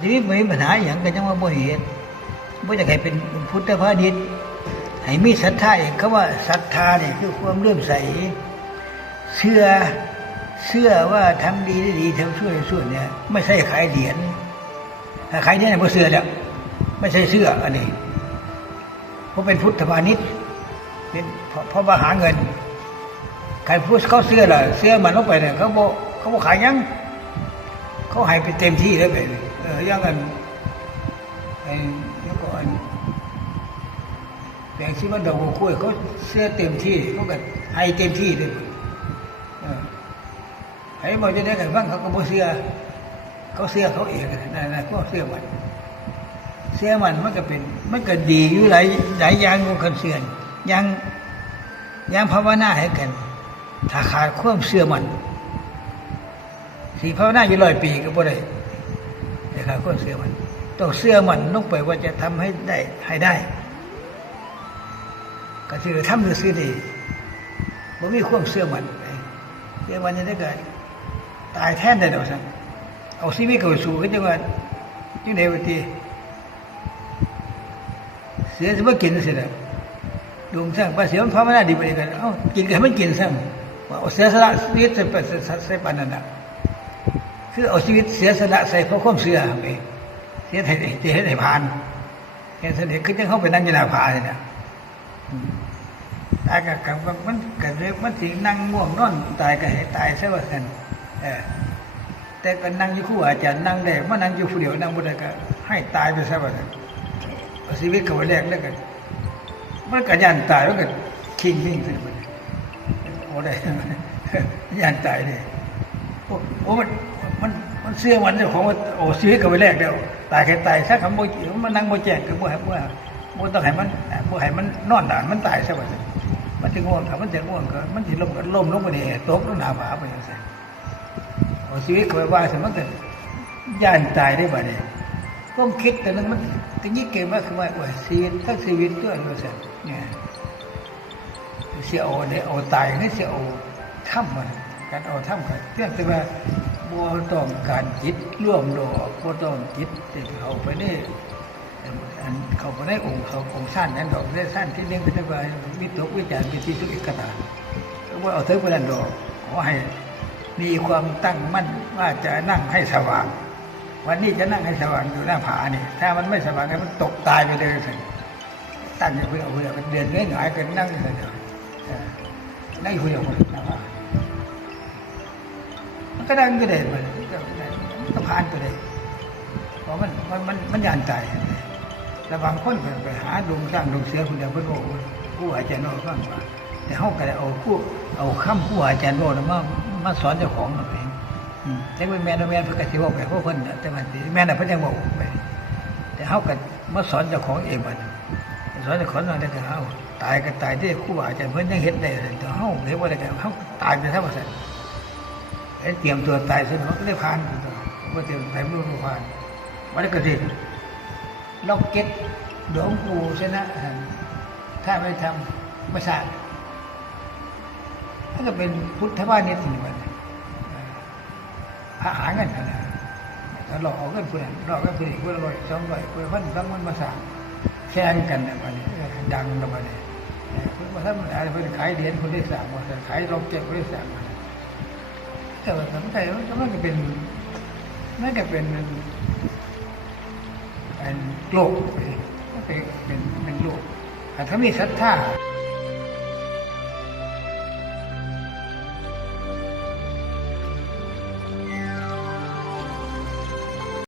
ทีนี้มีปัญหาอย่างกันยังว่าบ่เห็นบ่จะให้เป็นพุทธพาณิชย์ให้มีศรัทธาเองคำว่าศรัทธาเนี่ยคือความเลื่อมใสเชื่อเชื่อว่าทำดีได้ดีทำชั่วได้ชั่วเนี่ย ไม่ใช่ขายเหรียญถ้าขายเหรียญเนี่ยบ่เชื่อแล้วไม่ใช่เชื่ออันนี้เพราะเป็นพุทธพาณิชย์เป็นเพราะเพราะว่าหาเงินใครพูดเขาเสื้อล่ะเสื้อมันลงไปเนี่ยเขาบอกเขาบอกขายยัง เขาให้ไปเต็มที่แล้วไปเออยังกันไอ้ยังก่อนแบงที่มันดอกบัวคุยเขาเสื้อเต็มที่เขาก็ให้เต็มที่เลยเออให้บอกจะได้กันบ้างเขาก็บ่เสื้อเขาเสื้อเขาเองนั่นนั่นก็เสื้อมันเสื้อมันมันก็เป็นมันก็ดีอยู่หลายหลายอย่างของคนเสื่อนยังยังภาวนาให้กัน ถ้าขาดความเชื่อมัน สีภาวนาอยู่ร้อยปีก็บ่ได้แต่ขาดความเชื่อมันต้องเชื่อมันลงไปว่าจะทำให้ได้ให้ได้ ก็คือทำหรือซื้อดีบ่มีความเชื่อมันเชื่อมันจะได้เกิดตายแท้ได้ดอกสั่งเอาชีวิตเข้าไปสู่ก็จะว่าอยู่ในวันทีเสียจะไม่กินเสียแล้วดวงสร้างภาษีมันภาวนาดีไปเลยกันเอ้ากินกันมันกินซ้ำว่าเอาเสียสละชีวิตใส่ไปใส่ปานนั้นนะ คือเอาชีวิตเสียสละใส่เพราะความเชื่อไปเสียให้เสียให้ผ่านแค่เสด็จขึ้นยังเข้าไปนั่งอยู่หน้าผาเลยนะอืมตายกับกับมันกับเรื่องมันสินั่งง่วงนอนตายก็ให้ตายซะว่ากันเออแต่ก็นั่งอยู่คู่อาจารย์นั่งได้มานั่งอยู่ผู้เดียวนั่งบ่ได้ก็ให้ตายไปซะว่ากันชีวิตเข้าไปแลกแล้วกันมันก็ยันตายมันก็ทิ้งวิ่งไปเลยโอ้ได้ยันตายเลยโอ้โอ้มันมันมัน เสื้อมันเจ้าของโอ้ชีวิตก็ไปแลกเดียวตายแค่ตายสักคำโมจิมันนั่งโมแจกก็บ่ให้บ่ให้บ่ต้องให้มันบ่ให้มันนอนหลานมันตายซะวันมันจะง่วงครับมันจะง่วงก็มันสิล้มก็ล้มลงไปนี่ตกลงหน้าผาไปจังซี่โอ้ชีวิตก็ไปว่าซั่นมันก็ย่านตายได้บ่เนี่ยผมคิดแต่นั้นมันก็ยิ่งเก่งมากคือว่าโอ้ยชีวิตถ้าชีวิตตัวเราสิเนี่ยเสียเอเนี่ยเอตายนี่เสียเอถ้ำมันการเอถ้ำกันเพียงแต่ว่า บ่ต้องการจิตร่วมดอกบ่ต้องจิตเขาไปนี่อันเขาไปได้องค์เขาองค์สั้นนั้นดอกได้สั้นที่เลี้ยงไปได้ว่าวิตกวิจารณ์เป็นที่ทุกข์กตาว่าเอาเถิดไปนั่นดอกขอให้มีความตั้งมั่นว่าจะนั่งให้สว่าง วันนี้จะนั่งให้สว่างอยู่หน้าผานี่ ถ้ามันไม่สว่างมันตกตายไปเลยสิตั้งอยู่เพื่อเพื่อมันเดินเงี้ยหงายกันนั่งอยู่เลยเออนั่อเดียวเลยหน้าผา ก็นั่งก็ได้มันก็ได้มันก็ผ่านไปเลยเพราะมันมันมันมันยานใจแล้วบางคนไปหาดวงสร้างดวงเสือคนเดียวเพื่อนโอ้ผู้อาจารย์โน้ฟังว่าแต่เขาก็ได้เอาผู้เอาคำผู้อาจารย์โน้มามาสอนเจ้าของเราเองแต่ว่แม่นแม่นเพิ่นก็สิบอกไปเพราะเพิ่นน่ะแต่ว่าสิแม่น่ะเพิ่นยังบอกไป แต่เฮาก็มาสอนเจ้าของเองบันสอนเจ้าของนั่นก็เฮาตายก็ตายที่ครูบาอาจารย์เพิ่นยังเฮ็ดได้เลยแต่เฮาเฮ็ดบ่าอะได้ก็เฮาตายไปซะว่าซั่ นไอ้เตรียมตัวตายซะเนาะก็ได้ผ่านบ่เตรียมตายไปบ่รู้ผ่านบ่ได้ก็สิล็อกเก็ตหลวงปู่ชนะถ้าไม่ทำไม่สร้างมันก็เป็นพุทธวานิชนี่บัดนี้หาหาเงินกันนะถ้าหลอกเอาเงินคนนั้นหลอกเงินคนนี้คนละร้อยสองร้อยคนละพันสองพันมาสั่งแข่งกันนี่ยวันนี้ดังแล้ววันนี้คนมาทำอะไรคนขายเหรียญคนได้สั่งมาขายลงเจ็ดคนได้สั่งมา แต่ว่าสำคัญมันมันก็เป็นนั่นก็เป็นเป็นโลกมันเป็นเป็นเป็นโลกแต่ถ้ามีศรัทธา